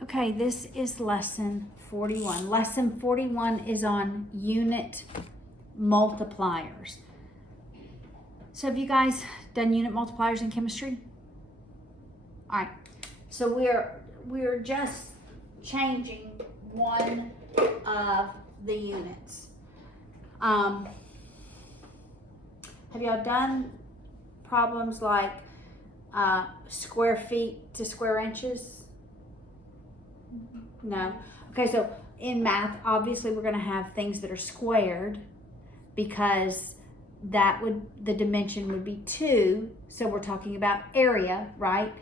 Okay, this is lesson 41. Lesson 41 is on unit multipliers. So have you guys done unit multipliers in chemistry? All right, so we're just changing one of the units. Have y'all done problems like square feet to square inches? No. Okay, so in math, obviously we're going to have things that are squared because the dimension would be 2. So we're talking about area, right?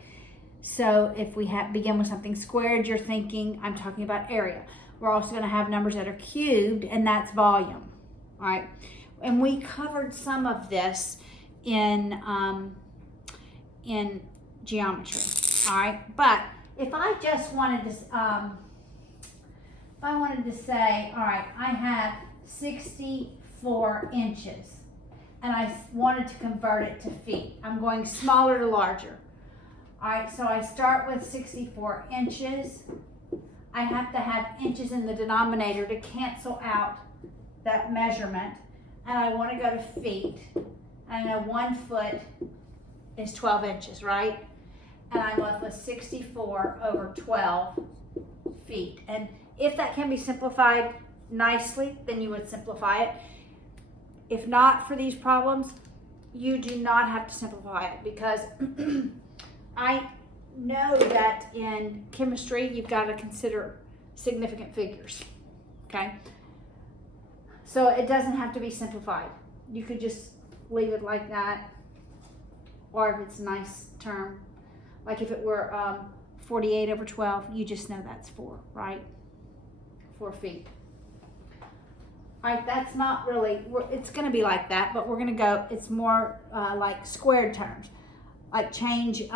So if we begin with something squared, you're thinking I'm talking about area. We're also going to have numbers that are cubed, and that's volume. All right. And we covered some of this in geometry. All right. But if I just wanted to, say, all right, I have 64 inches and I wanted to convert it to feet. I'm going smaller to larger. All right, so I start with 64 inches. I have to have inches in the denominator to cancel out that measurement. And I want to go to feet. I know 1 foot is 12 inches, right? And I'm left with 64 over 12 feet. And if that can be simplified nicely, then you would simplify it. If not for these problems, you do not have to simplify it, because I know that in chemistry, you've got to consider significant figures, okay? So it doesn't have to be simplified. You could just leave it like that, or if it's a nice term, like if it were 48 over 12, you just know that's 4, right? 4 feet. All right, that's not really, it's going to be like that, but we're going to go, it's more like squared terms. Like change,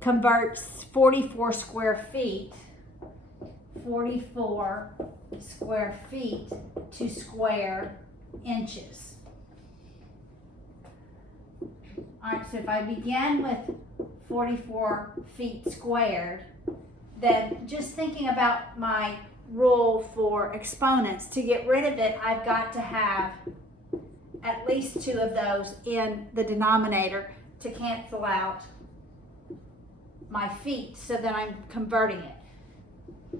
convert 44 square feet to square inches. All right, so if I begin with 44 feet squared, then just thinking about my rule for exponents, to get rid of it, I've got to have at least 2 of those in the denominator to cancel out my feet, so that I'm converting it.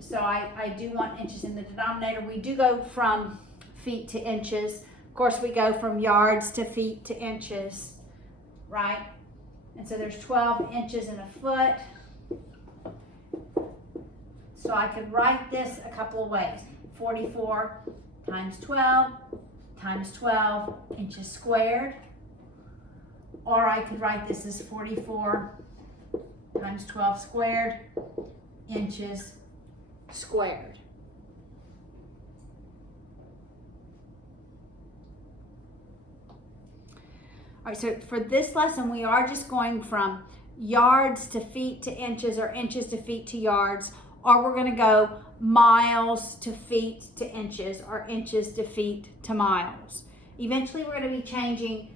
So I do want inches in the denominator. We do go from feet to inches. Of course, we go from yards to feet to inches, right? And so there's 12 inches in a foot. So I could write this a couple of ways. 44 times 12 inches squared. Or I could write this as 44 times 12 squared inches squared. All right, so for this lesson, we are just going from yards to feet to inches, or inches to feet to yards, or we're going to go miles to feet to inches, or inches to feet to miles. Eventually, we're going to be changing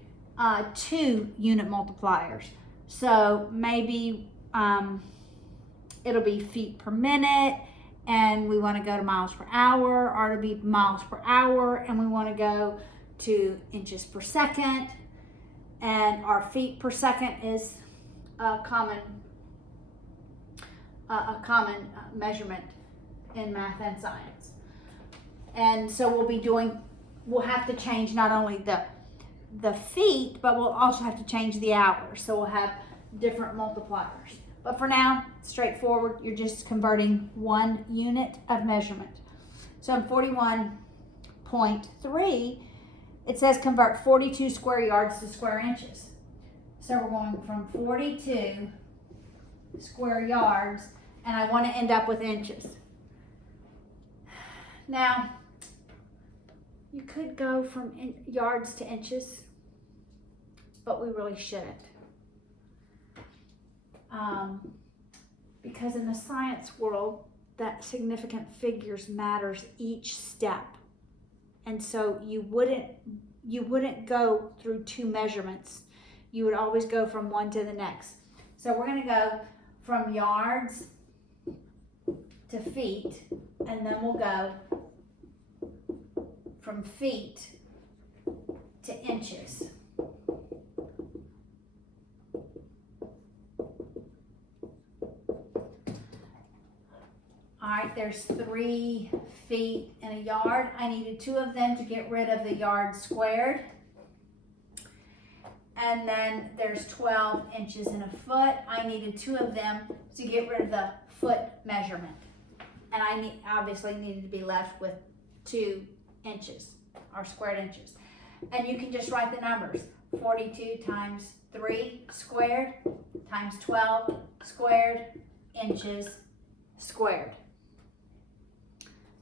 2 unit multipliers. So maybe it'll be feet per minute, and we want to go to miles per hour, or it'll be miles per hour, and we want to go to inches per second. And our feet per second is a common measurement in math and science. And so we'll have to change not only the feet, but we'll also have to change the hours. So we'll have different multipliers. But for now, straightforward, you're just converting 1 unit of measurement. So in 41.3, it says convert 42 square yards to square inches. So we're going from 42 square yards, and I want to end up with inches. Now, you could go from yards to inches, but we really shouldn't. Because in the science world, that significant figures matters each step. And so you wouldn't go through 2 measurements. You would always go from one to the next. So we're going to go from yards to feet, and then we'll go from feet to inches. All right, there's 3 feet in a yard. I needed 2 of them to get rid of the yard squared. And then there's 12 inches in a foot. I needed 2 of them to get rid of the foot measurement. And I obviously needed to be left with 2 inches, or squared inches. And you can just write the numbers. 42 times 3 squared times 12 squared inches squared.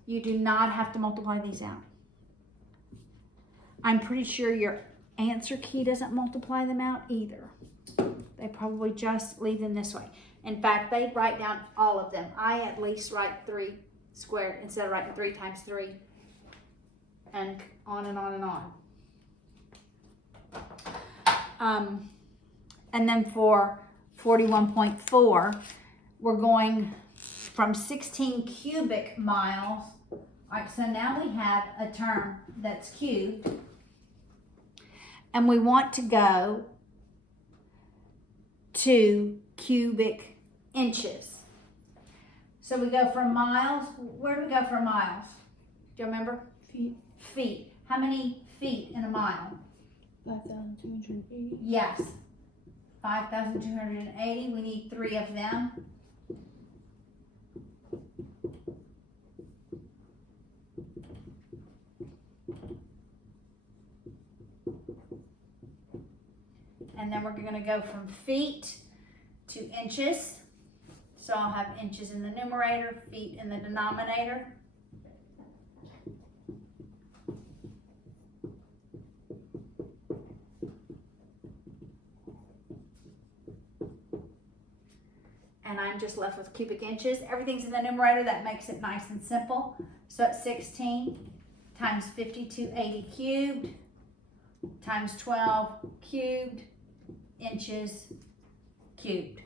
You do not have to multiply these out. I'm pretty sure your answer key doesn't multiply them out either. They probably just leave them this way. In fact, they write down all of them. I at least write 3 squared instead of writing 3 times 3, and on and on and on. And then for 41.4, we're going from 16 cubic miles. All right, so now we have a term that's cubed, and we want to go to cubic inches. So we go from miles. Where do we go from miles? Do you remember? Feet. Feet. How many feet in a mile? 5,280. Yes. 5,280. We need 3 of them. And then we're going to go from feet to inches. So I'll have inches in the numerator, feet in the denominator. And I'm just left with cubic inches. Everything's in the numerator. That makes it nice and simple. So it's 16 times 5280 cubed times 12 cubed inches cubed.